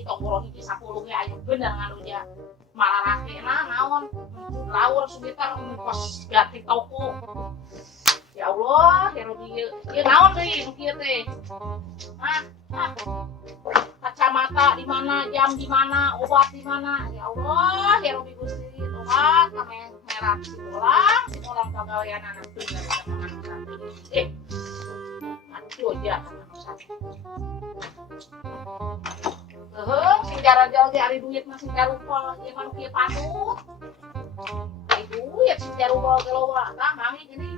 hiji tonggoro hiji 10 ge aya bener ngarunya malah rakena naon lawur sekitar pas ganti toko. Ya Allah, hero dieu naon deui nu kieu teh. Kacamata di mana, jam di mana, obat di mana. Ya Allah, hero di Gusti obat kami merah si bolang pagawean anak bener sama anak. Aduh ya sing jalan-jalan di hari duit masih jarupa, ieu mah kieu panut. Ai duit sing jarupa kelola tah mangi gini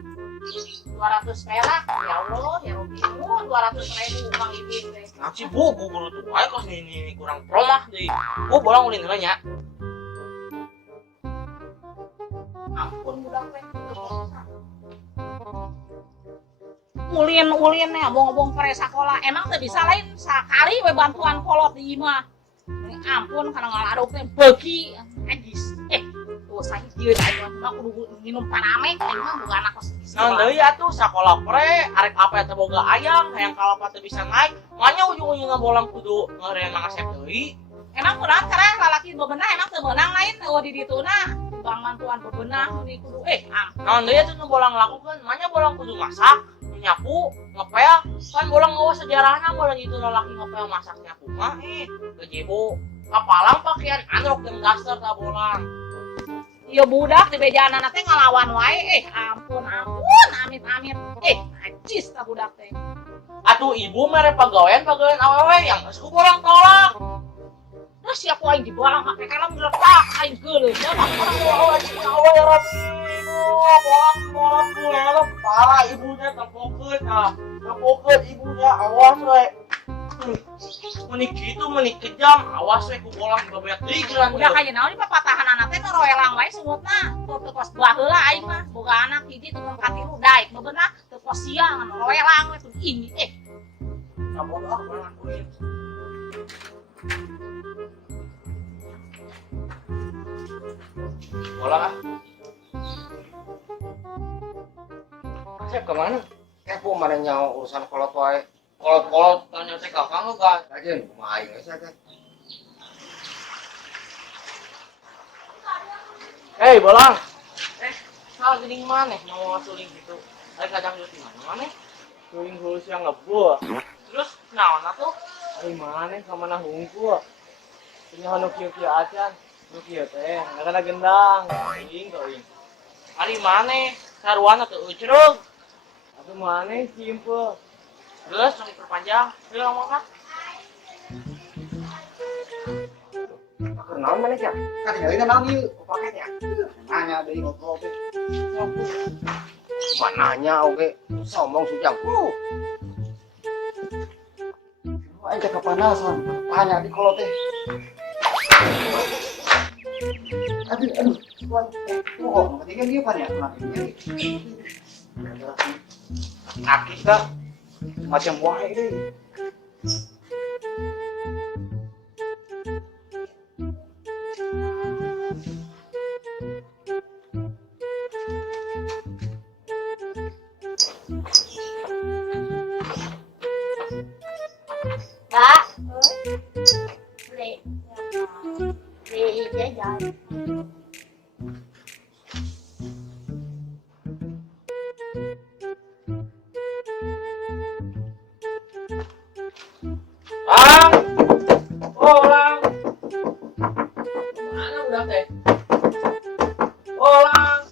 200 perak. Ya Allah, ya Robi 200.000 Mang Ibin teh. Nah si Bu guru tuh ayo kos ini kurang promah deui. Bu bolang ulin heula nya. Ampun budak teh. Ulin ya abong-abong pare sakola emang teu bisa lain sakali we bantuan kolot di imah. Ampun kana ngaladog teh beuki anjis. Tuh sahi dieu aya mah kudu minum paname aing mah boga anak kos. Naon deui atuh sakola pre arek apa teh boga ayang hayang kalapa teu bisa naik. Manya ujung-ujungna bolang kudu ngeureun mangasep deui. Emang kurang kareh lalaki bebenah emang teu meunang lain eueuh di dituna. Bang mantuan bebenah ni kudu Naon deui atuh nu bolang lakukeun manya bolang kudu masak. Nyapu, ngepel, kan bolang ngawas sejarahna bolang itu lalaki ngepel masak nyapu mah kejibu kapalang pakaian androk jeung daster tak bolang. Iya budak di bejaan anak teh ngalawan wae ampun amit najis tak budak teh. Atuh ibu mere pagawean awewe yang geus ku bolang tolak. Nah siap aing dibolang make kalem diletak aing geuleuh ya Allah bolang bolang parah ibunya tempokeun ibunya awas we. Menik kitu menik kejam awas we ku bolang babet deui geran. Udah kaya naon papatahan anak teh roelang wae semutna teu kos baheula aing mah boga anak hiji teu katilu daek bebenah teu kos siang roelang we tuh ini Kamu ah bolang kulit. Bolang ah. Asep kemana? Bu mana nyawa urusan kolot wae. Kolot tanya teh kakang lu kan. Ajeun kumaha aing geus teh. Hei bolang. Salah geuning maneh mau suling gitu. Ari kadang di mana maneh? Suling hulus yang ngebul. Terus naon atuh? Ari maneh ka mana hungkul. Nya hanu kieu-kieu acan. Nu kieu teh ngana gendang. Teuing. Ari maneh saruana teu ucrug. Atuh maneh simpel. Geus nu diperpanjang. Heula mangkat. Keur naon maneh ya? Katinggalin naon ieu? Paket ya. Nanya deui ngobrol teh. Cuma nanya oge, sombong sujang. Aing teh kepanasan. Tanya di kolot teh. Aduh, tuan, tuh, ketinggalan dia kan ya? Nah kita Macam wae deh. Kak, beli jajan. Bolang. Mana udah teh? Bolang.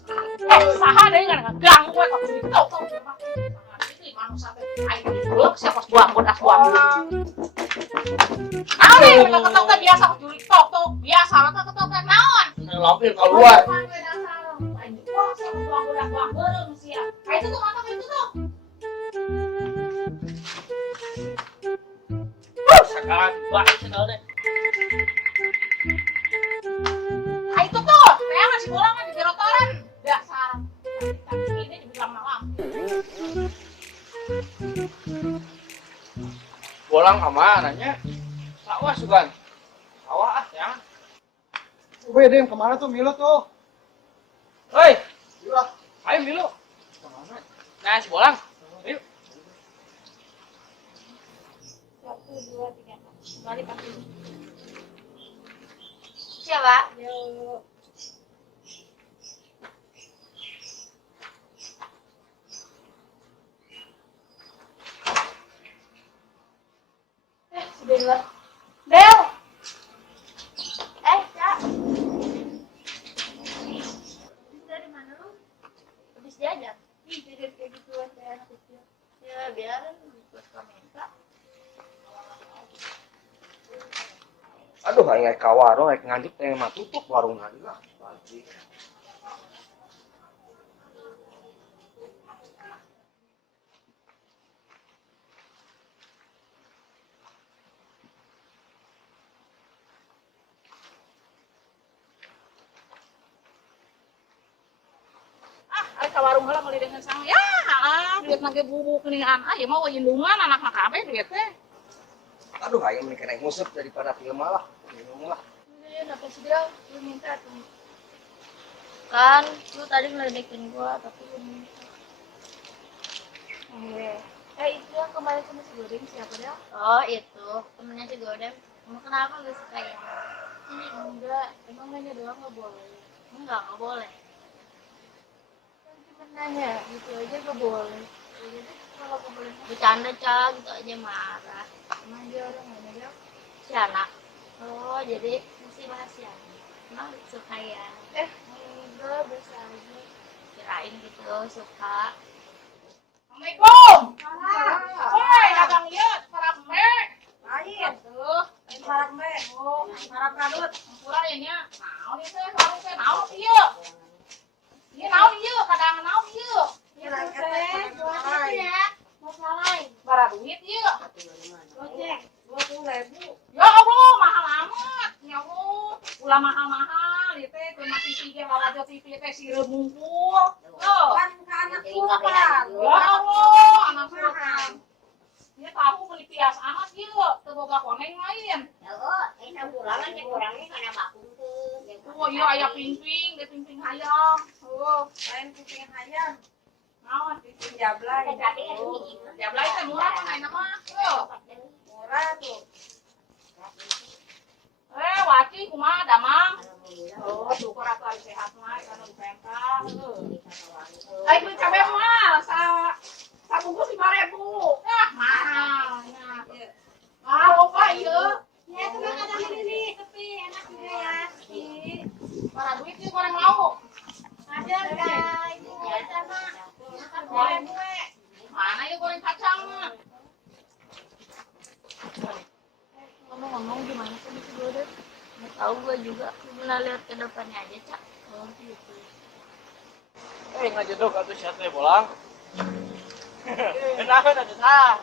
Saha deui kan ngeganggu we kok tau ini manusia teh aing diulek siapa buang bodas buang. Naon we ketok teh biasa jurik tok biasa mah ketok teh naon? Lampir keluar. Aing buang siapa buang bodas buang beureum sia. Itu tuh mata itu tuh. Sekarang baik sekali deh. Itu tuh, saya masih bolang di gerotoran. Dasar. Ini dibilang malam. Bolang amananya. Sawah sugan. Sawah ah ya. Weh, Dem, kemana tuh Milo tuh? Hei, Iya. ayo Milo. Kemana? Nah, si bolang. Ayo. 1, 2, 3, 4. Balik kaki. Permisi ya, Pak. Yuk. Sebentar. Del. Cak. Dari mana lu? Habis jajan. Ih, jadi kayak gituan kayak anak kecil. Ya, biarin buat komentar. Aduh, aing ka warung aing nganjuk teh mah tutup warung lagi lah. Ari ka warung heula meuli dengan sang. Ya, duit nage bubuk geuningan. Ya mau indungan anak mah kabeh duit teh. Aduh, aing mending kena ngusep daripada film lah. Minum lah. Kenapa sih dia? Lu minta tuh. Kan, lu tadi ngeledekin gua, tapi lu minta. Iya. Itu yang kemarin sama si Godem siapa dia? Oh, itu. Temennya si Godem. Emang kenapa gak suka ya? Enggak, emang nanya doang nggak boleh. Enggak boleh. Kan cuma nanya, gitu aja nggak boleh. Jadi kalau gak boleh bercanda, Cak, gitu aja marah. Emang dia orang nanya dia. Si anak. Oh, jadi mesti bahas ya. Emang suka ya? Enggak, biasa aja. Kirain gitu, suka. Assalamualaikum. Woi, dagang ieu, sarap me. Lain, Tuh, sarap me, oh, sarap kadut. kurang ya nya. Naon ieu teh, warung teh naon ieu? Ieu naon ieu, kadang naon ieu? Ini lagi teh, jualan ya. Masalah, bara duit ieu. Gojek, 20.000. Ya Allah, mahal amat. Ya Allah, ulah mahal-mahal ieu teh teu mati sige lalajo TV teh sireum mungkul. Tuh. Kan ke anak sultan. Ya Allah, anak sultan. Dia tahu beli pias amat ieu, teu boga koneng lain. Oh iya aya pingping, ge pingping hayam. Oh, Lain kuping ayam, naon kuping jablay. Jablay teh murah kan ayeuna mah. Tuh. Murah tuh. Waci kumaha damang? Oh, syukur atuh ari sehat mah kana pentas. Ai beli cabe mah sabungkus 5.000. Mahal. Nah. Mahal opa ieu. Ya, itu mah kadang ini tepi enak juga ya. Para duit ieu goreng lauk. Ada guys, ini sama. Makan goreng gue. Mana ieu goreng kacang mah? Ngomong-ngomong gimana sih si Godem? Nggak tahu gue juga. Gimana lihat ke depannya aja, Cak. Oh, gitu. Ngajedok atuh sia teh bolang. Kenapa atuh tah?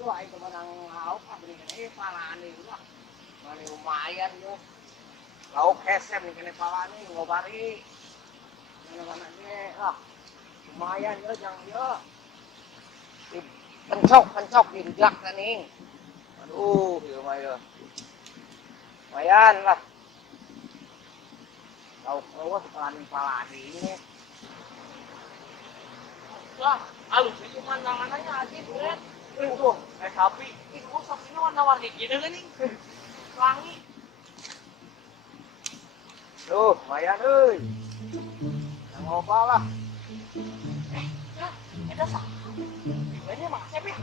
Tuh aing kemenang lauk abdi kene palaan deui lah. Mani lumayan yo. Lauk hesem nih kene palaan nih ngobari. Mana-mana ge lah. Lumayan yo jang yo. Kencok dinjak teh. Aduh, ieu mah yo. Lumayan lah. Lauk eueuh palaan ini. Lah, alus itu pandangannya aja berat. Tuh, sapi. Kok sapinya warna-warni gini kan nih? Wangi. Duh, lumayan euy. Yang loba lah. Ada sapi. Ini mah sapi.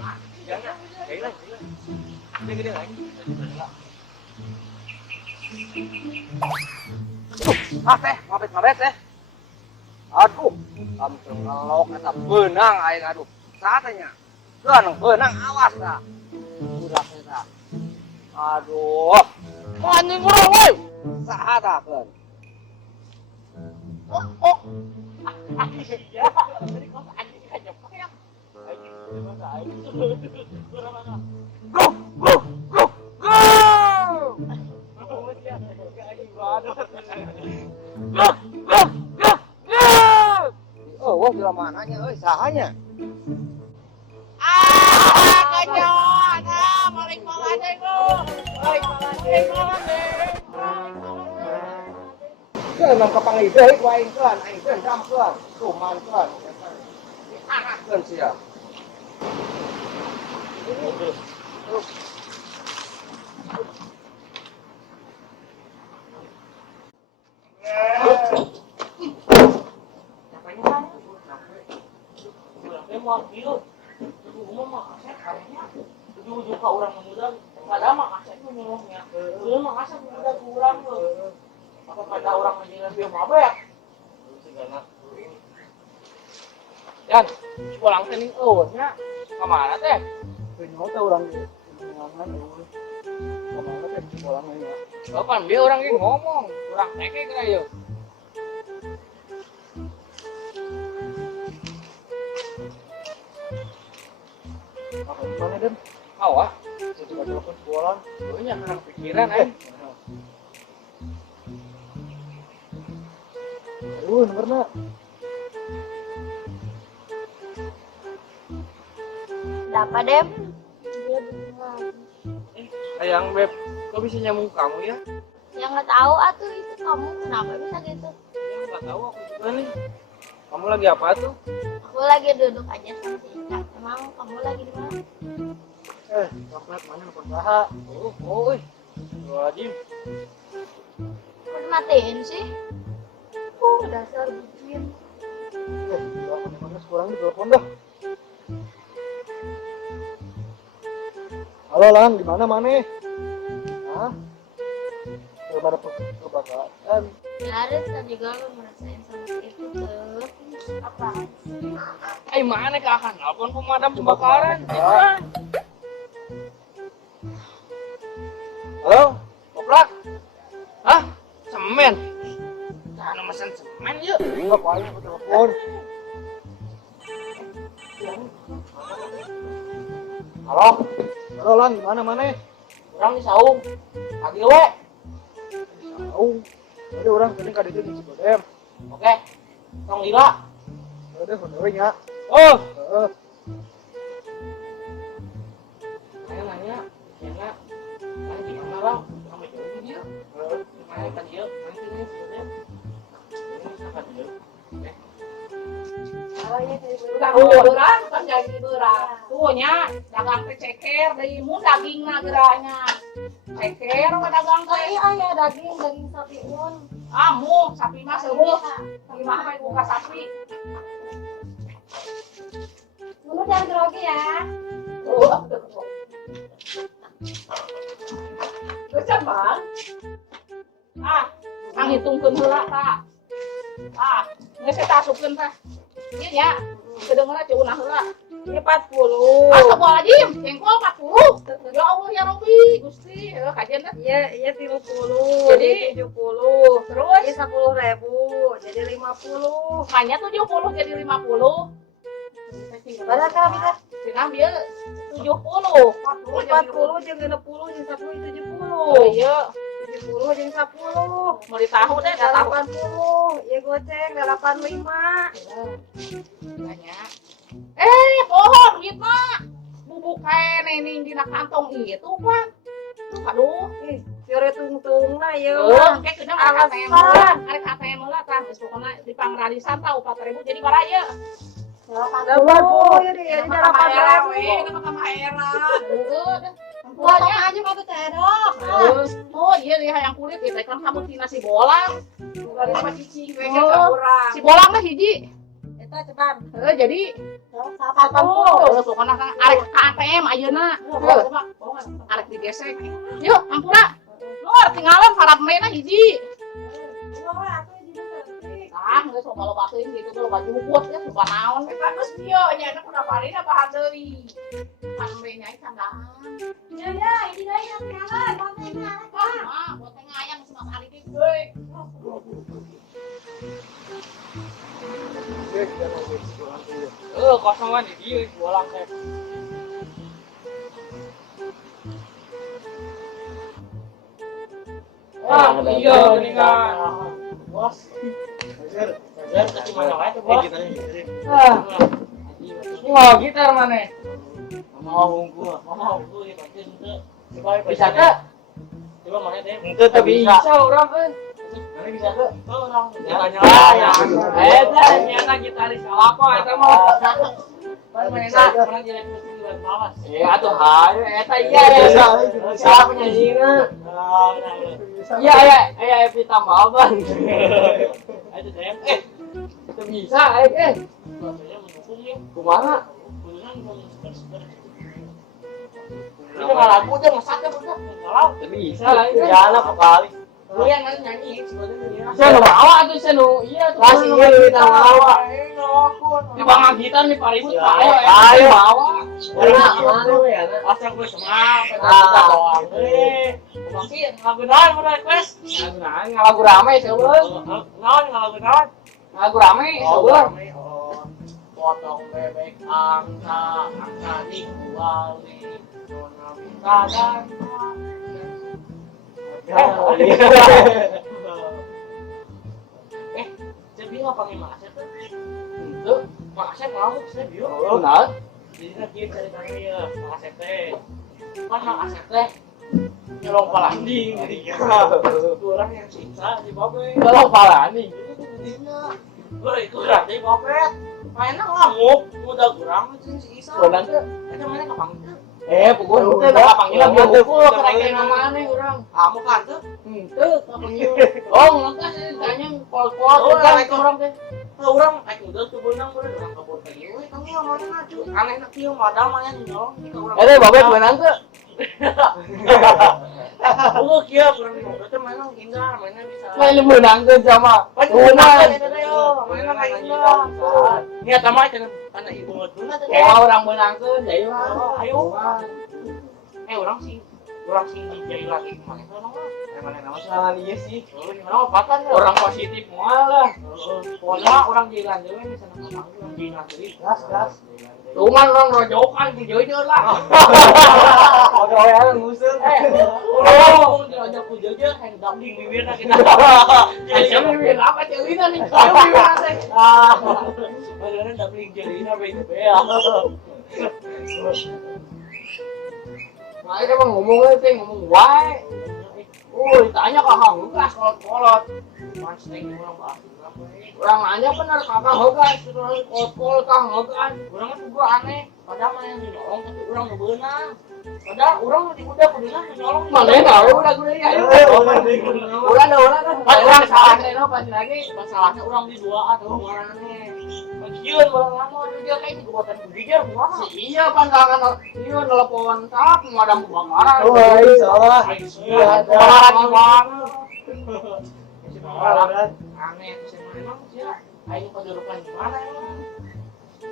Jangan. Jangan. Gede lagi. Teh, mabet teh. Aduh, langsung ngelok eta beunang aing aduh. Satenya. Keun beunang awas dah. Budak eta. Aduh. Anjing urang euy. Saha tah keun? Oh. Ya, tadi kau anjing aja pakai ya. Go, go, go, go. Go, go, go, go. Oh, wah bila mananya euy, sahanya? Kanyon. Balik balade lu. Balik balade. Keun mah kapangide euy ku aing keun dam keun. Kuman keun. Arah keun sia. Biu. Itu umum mah aset karena ujung-ujung ka urang muda padahal mah aset nu nyolongnya. Ieu mah aset muda ku urang tuh. Apa pada orang menjina bieu mah ya? Segala. Dan pulang teh nya kemana teh? Penyok teh urang ge. Ngangan eueuh. Kemana teh pulang nya. Kapan dia orang ge ngomong, urang teke kira yeuh. Apa mana Den? Awak, Saya coba telepon pulang. lu nya kana pikiran aing. Nomorna. Ada apa, Dem? Sayang Beb, kok bisa nyambung kamu ya? Ya nggak tahu atuh itu kamu kenapa bisa gitu. Ya nggak tahu aku juga nih. Kamu lagi apa tuh? Aku lagi duduk aja sama si Ica. Emang kamu lagi di mana? Coklat mana nelfon saha? Oh, wajib. Kok dimatiin sih? Dasar bucin. Mana sekurang di telepon dah. Halo Lang, di mana Mane? Hah? Coba ada kebakaran. Nyaris kan juga lo ngerasain sama si itu tuh. Apa sih? Mana kakak nelpon pemadam kebakaran? Gimana? Halo? Koprak? Hah? Semen? Jangan mesen semen yuk. Enggak paling aku telepon. Halo? Halo Lang, di mana Mane? Orang di saung. Lagi we. Tahu. Ada orang tadi ka ditu di Cigodem. Oke. Tong lila. Ada bener nya. Oh. Heeh. Nanya. Kena. Kan gimana lang? Kamu jauh dia. Mana kan dia? Nanti nih sudah. Ini sangat dia. Beurang kan jadi beurang. Tuh nya dagang teh ceker deui mun dagingna geranya. Ceker we dagang teh. Aya daging sapi un. Amu sapi mah seueuh. Di mah mah buka sapi. Dulu jangan grogi ya. Geus Bang. Ang hitungkeun heula tah. Geus eta asupkeun tah. Ieu nya. Kedengeuna ceunah heula. Ini 40. Astagfirullahaladzim, jengkol 40. Ya Allah ya Rabbi, Gusti, kajian dah. Iya 30. Jadi 70. Terus Ini 10.000. Jadi 50. makanya 70 jadi 50. Berapa kan bisa? Cenah bieu 70. 40 jeung 60 jeung 10 itu 70. Oh iya, 70 jeung 10. mau ditahu deh, dah tahu. 80. Ya goceng 85. Banyak. Pohon duit mah. Bubuk kene ning dina kantong itu, Pak. Aduh, Yore tungtungna ya. kayak kena ATM lah, arek ATM lah tah, geus pokona di pangradisan tah 4.000 jadi baraya. 80 ya dia jadi 8.000. Kenapa kamu heran? Potong aja mah tuh tedok. Oh iya nih yang kulit ya, kan kamu tina si bolang. Bukan sama cicing, si Oh, bolang mah hiji. eta ceban. Jadi 80. pokoknya kan arek ka ATM ayeuna. Arek digesek. Yuk, ampura. Luar tinggalan parabmena hiji. Geus loba batin gitu tuh loba jukut ya loba naon. Eta geus bieu nya eta kudu palina bahan deui. Parabmena ieu sandaan. Ya ini deui yang tinggalan, botengna Ah, boteng ayam si Mas Ari ge geuy. Kosongan di dia bolang teh. Iya geningan. Bos. Ngajar ke mana wae tuh, Bos? Wah, gitar mana? Mau hungku ya pasti henteu. Bisa teh? Coba mana teh? Henteu teh bisa urang euy. Mana bisa teh? Tuh urang. Ya. Eta nyana gitaris apa eta mah. Mana jelek mesti buat mawas. Atuh hayu eta iya ya. Siapa nyanyiina? Iya Evita Malban. Ayo teh. Itu bisa, Rasanya mendukung ya. Kumaha? Ini nggak lagu aja ngesatnya bener, kalau Bisa lah ini jalan kali. lu yang nyanyi sebenarnya. Saya nu bawa tuh saya nu iya tuh. Kasih iya kita bawa. Di bangga kita nih paribut ayo ayo bawa. Anu ya. Asal gue semangat, kita doang. Masih ngagunain mana request? Ngagunain ngalagu rame seueung. Ngagunain. Ngalagu rame seueung. Potong bebek angka dikuali. Nona minta dan jadi apa nih Mak Asep tuh? Itu Mak Asep mau saya bio. Benar. Jadi lagi cari tanya ya Mak Asep teh. Kan Mak Asep teh nyolong palanding jadi orang yang siksa di babe. Kalau palani. Itu tuh budinya. Gue kurang di babe. Mainnya ngamuk, udah kurang sih si Isa. Benar tuh. Itu mainnya kapan tuh? Pokoknya teh da panggilan biar pukul kereke namane urang. Kamu kan tuh? Henteu kapanggil. Oh, ngangkas tanya pol-pol kan urang teh. Orang udah tuh benang udah orang kabur kayak gini. Kamu yang mana maju? Aneh nak kieu madam mah yang nyolong kita orang. Teh babet beunang teu. Oh kieu urang ngobrol teh mainan indah, mainnya bisa. Main beunang teh sama. Rumah mainnya kayak indah. Niat mah kana ibu ngeutuna teh. Orang beunang teh jadi mah. Ayo. Orang sih jadi lagi kemana tuh nama? Mana nama salah iya sih. Gimana apaan ya? Orang positif mual lah. Pokoknya orang jalan dewe misalnya orang jalan dewe gas. Cuman orang rojokan kujojo lah. Oke ya ngusir. Orang rojok kujojo yang dambing bibirna kita. Aja bibir apa celina nih? Ayo bibir teh. Padahal dambing jelina bebe ya. Nah, itu mah ngomong teh ngomong wae. Ditanya kakak ngegas kolot-kolot. Masing orang bahas. Orang nanya bener kakak ngegas, terus kolot-kolot kakak ngegas. Orang itu gua aneh. Padahal mah yang nyolong tapi orang nggak benar. Padahal orang udah kudunya nyolong. Mana tahu udah gue ya. Udah dah. Orang salah teh no pasti lagi. Masalahnya orang di dua atau orang aneh. Bagian barang lama dia kayak itu buatan budijar gimana? Iya kan kakak iya telepon tak pemadam kebakaran. Salah. Iya, Kebakaran banget. Aneh sih memang sih. Ayo kedudukan di mana emang?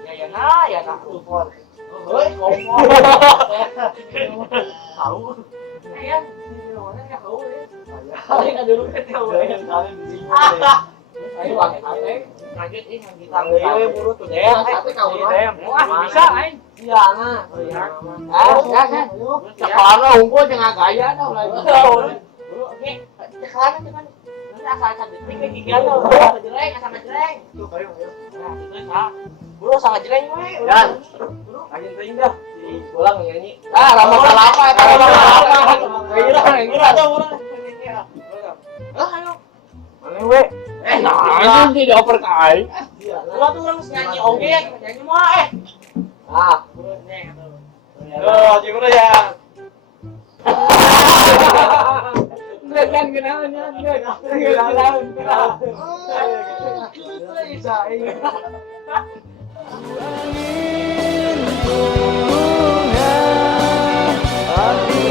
Ya nah telepon. Hei, ngomong. Tahu. Iya, di mana enggak tahu ya. Kali kedudukan tahu ya. Ayo pakai HP. Lanjut ini kita ngewe buru tuh deh. Tapi kau Wah, bisa aing. Iya nah. Ya. Sekolah unggul jangan gaya dah lagi. Buru oke. Sekarang cuman asal cantik kayak gigi lo. Jelek sama jelek. Tuh ayo. Nah, itu ya. Buru sama jelek we. Dan Buru anjing teh indah. Ulang nyanyi. Rama kelapa eta rama kelapa. Kira ada buru. Ayo. Mana we? Nah, anjing dioper ka aing. Lu tuh orang nyanyi oge, nyanyi mah Buru nih tuh. Gimana ya? Enggak kan kenalannya, enggak. Bisa ini. Hahaha.